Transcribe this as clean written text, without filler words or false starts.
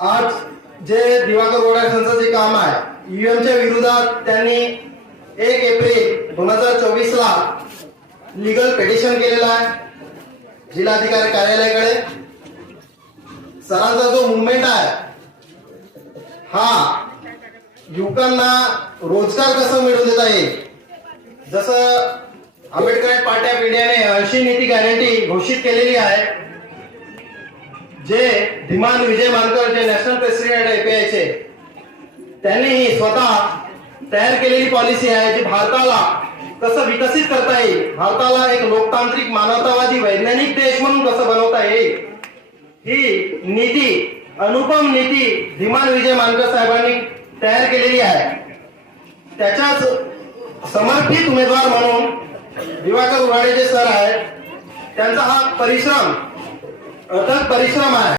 आज जे दिवाकर ओढ्याचं जे काम आहे ईव्हीएमच्या विरोधात त्यांनी 1 एप्रिल 2024 ला लीगल पिटिशन केलेलं आहे जिल्हाधिकारी कार्यालयाकडे। सरांचा जो मुवमेंट आहे हा युवकांना रोजगार कसं मिळवून देता येईल, जसं आंबेडकर पार्टी ऑफ इंडियाने 80 नीती गॅरंटी घोषित केलेली आहे, जे धीमान विजय मानकर जे नॅशनल प्रेसिडेंट आहे एपीआयचे त्यांनी स्वतः तयार केलेली पॉलिसी आहे जी भारताला कसं विकसित करता येईल, भारताला एक लोकतांत्रिक मानवतावादी वैज्ञानिक देश म्हणून कसं बनवता येईल, ही नीती अनुपम नीती धीमान विजय मानकर साहेबांनी तयार केलेली आहे। त्याच्याच समर्पित उमेदवार म्हणून दिवाकर उराडे जे सर आहेत त्यांचा हा परिश्रम अथक परिश्रम आहे।